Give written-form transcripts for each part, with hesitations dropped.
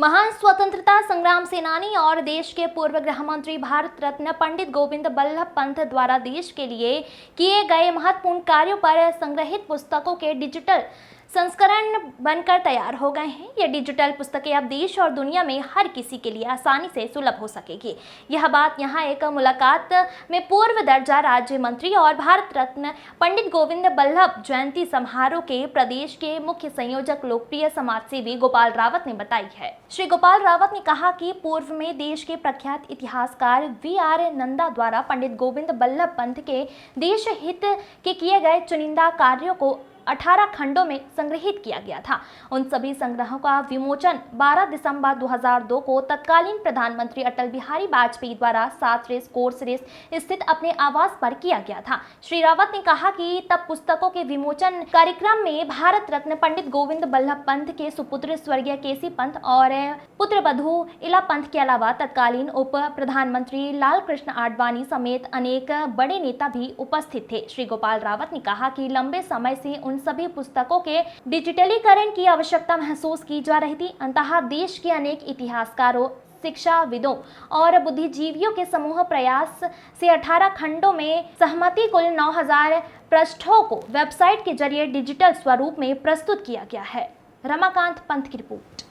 महान स्वतंत्रता संग्राम सेनानी और देश के पूर्व गृह मंत्री भारत रत्न पंडित गोविंद बल्लभ पंत द्वारा देश के लिए किए गए महत्वपूर्ण कार्यों पर संग्रहित पुस्तकों के डिजिटल संस्करण बनकर तैयार हो गए हैं। ये डिजिटल पुस्तकें अब देश और दुनिया में हर किसी के लिए आसानी से सुलभ हो सकेगी। यह बात यहाँ एक मुलाकात में पूर्व दर्जा राज्य मंत्री और भारत रत्न पंडित गोविंद बल्लभ जयंती समारोह के प्रदेश के मुख्य संयोजक लोकप्रिय समाजसेवी गोपाल रावत ने बताई है। श्री गोपाल रावत ने कहा कि पूर्व में देश के प्रख्यात इतिहासकार वी.आर. नंदा द्वारा पंडित गोविंद बल्लभ पंत के देश हित के किए गए चुनिंदा कार्यों को 18 खंडों में संग्रहित किया गया था। उन सभी संग्रहों का विमोचन 12 दिसंबर 2002 को तत्कालीन प्रधानमंत्री अटल बिहारी वाजपेयी द्वारा 7 रेस कोर्स रेस स्थित अपने आवास पर किया गया था। श्री रावत ने कहा कि तब पुस्तकों के विमोचन कार्यक्रम में भारत रत्न पंडित गोविंद बल्लभ पंत के सुपुत्र स्वर्गीय केसी पंत और पुत्र बधू इला पंत के अलावा तत्कालीन उप प्रधानमंत्री लाल कृष्ण आडवाणी समेत अनेक बड़े नेता भी उपस्थित थे। श्री गोपाल रावत ने कहा कि लंबे समय से उन सभी पुस्तकों के डिजिटलीकरण की आवश्यकता महसूस की जा रही थी। अंततः देश के अनेक इतिहासकारों, शिक्षाविदों और बुद्धिजीवियों के समूह प्रयास से 18 खंडों में सहमति कुल 9000 पृष्ठों को वेबसाइट के जरिए डिजिटल स्वरूप में प्रस्तुत किया गया है। रमाकांत पंत की रिपोर्ट।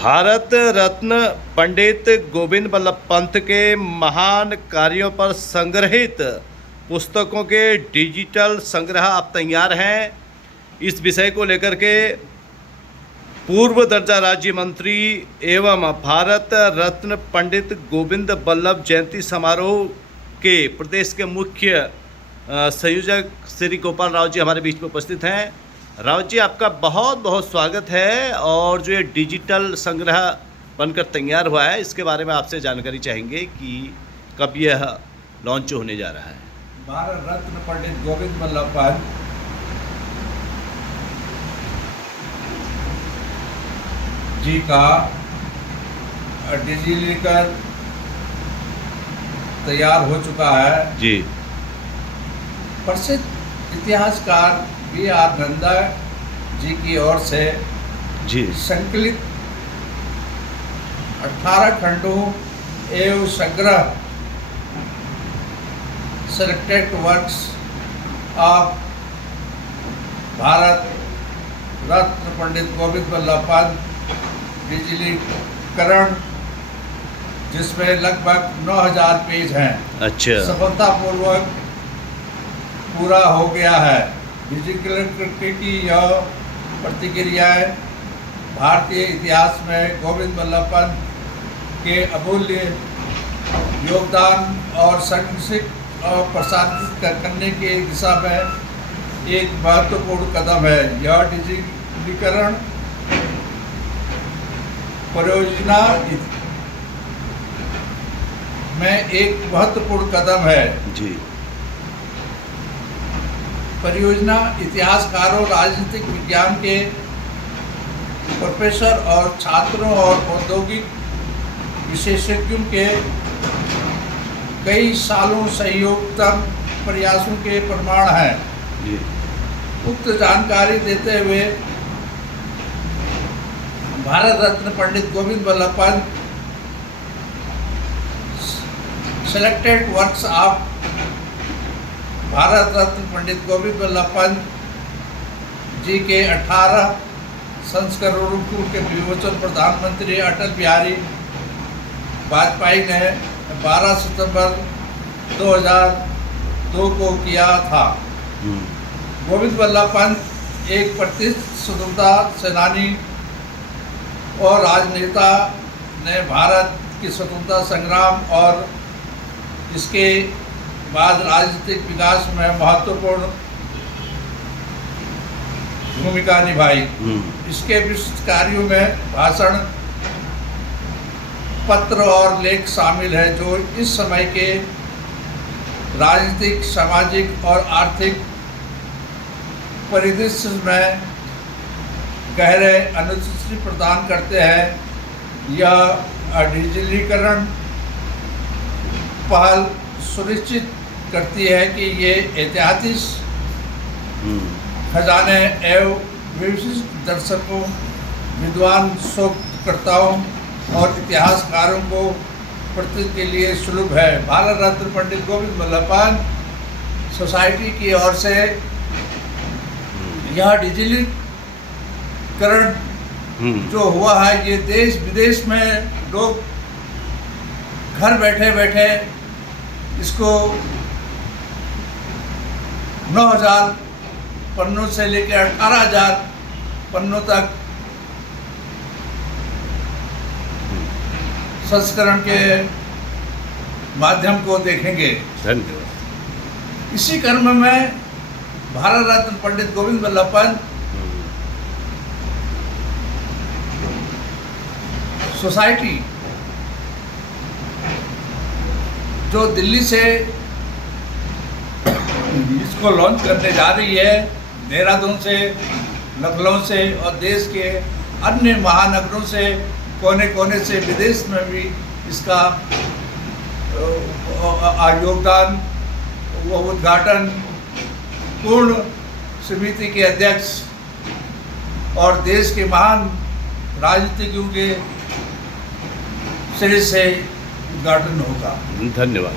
भारत रत्न पंडित गोविंद बल्लभ पंत के महान कार्यों पर संग्रहित पुस्तकों के डिजिटल संग्रह अब तैयार हैं। इस विषय को लेकर के पूर्व दर्जा राज्य मंत्री एवं भारत रत्न पंडित गोविंद बल्लभ जयंती समारोह के प्रदेश के मुख्य संयोजक श्री गोपाल राव जी हमारे बीच में उपस्थित हैं। राव जी, आपका बहुत बहुत स्वागत है। और जो ये डिजिटल संग्रह बनकर तैयार हुआ है, इसके बारे में आपसे जानकारी चाहेंगे कि कब यह लॉन्च होने जा रहा है। भारत रत्न पंडित गोविंद बल्लभ पंत जी का डिजिटलीकरण तैयार हो चुका है। जी। प्रसिद्ध इतिहासकार वी.आर. नंदा जी की ओर से जी संकलित 18 खंडों एवं संग्रह selected works of Bharat Ratna Pandit Govind Ballabh Pant डिजिटलीकरण, जिसमें लगभग 9000 पेज हैं, अच्छा, सफलतापूर्वक पूरा हो गया है। डिजिटलीकरण की यह प्रतिक्रियाएं भारतीय इतिहास में गोविंद बल्लभ पंत के अमूल्य योगदान और संरक्षित और प्रसारित करने की दिशा में एक महत्वपूर्ण कदम है। यह डिजिटलीकरण परियोजना में एक महत्वपूर्ण कदम है। जी। परियोजना इतिहासकारों, राजनीतिक विज्ञान के प्रोफेसर और छात्रों और औद्योगिक विशेषज्ञों के कई सालों संयुक्तम प्रयासों के प्रमाण हैं। जी। उक्त जानकारी देते हुए Bharat Ratna Pandit Govind Ballabh Pant selected works of Bharat Ratna Pandit Govind Ballabh Pant ji के 18 संस्करणों के विमोचन प्रधानमंत्री अटल बिहारी वाजपेयी ने 12 सितंबर 2002 को किया था। गोविंद बल्लभ पंत एक प्रतिष्ठित स्वतंत्रता सेनानी और राजनेता ने भारत की स्वतंत्रता संग्राम और इसके बाद राजनीतिक विकास में महत्वपूर्ण भूमिका निभाई। इसके विशिष्ट कार्यों में भाषण, पत्र और लेख शामिल है, जो इस समय के राजनीतिक, सामाजिक और आर्थिक परिदृश्य में गहरे अनुसूची प्रदान करते हैं। यह डिजिटलीकरण पहल सुनिश्चित करती है कि ये ऐतिहासिक खजाने एवं विशिष्ट दर्शकों, विद्वान शोध शोधकर्ताओं और इतिहासकारों को प्रत्येक के लिए सुलभ है। भारत रत्न पंडित गोविंद बल्लभ पंत सोसाइटी की ओर से यह डिजिटलीकरण जो हुआ है, ये देश विदेश में लोग घर बैठे बैठे इसको 9,000 पन्नों से लेकर 18,000 पन्नों तक संस्करण के माध्यम को देखेंगे। धन्यवाद। इसी क्रम में भारत रत्न पंडित गोविंद बल्लभ पंत सोसाइटी जो दिल्ली से इसको लॉन्च करने जा रही है, देहरादून से, लखनऊ से और देश के अन्य महानगरों से, कोने कोने से, विदेश में भी इसका योगदान व उद्घाटन पूर्ण समिति के अध्यक्ष और देश के महान राजनीतिज्ञों के सिरे से उद्घाटन होगा। धन्यवाद।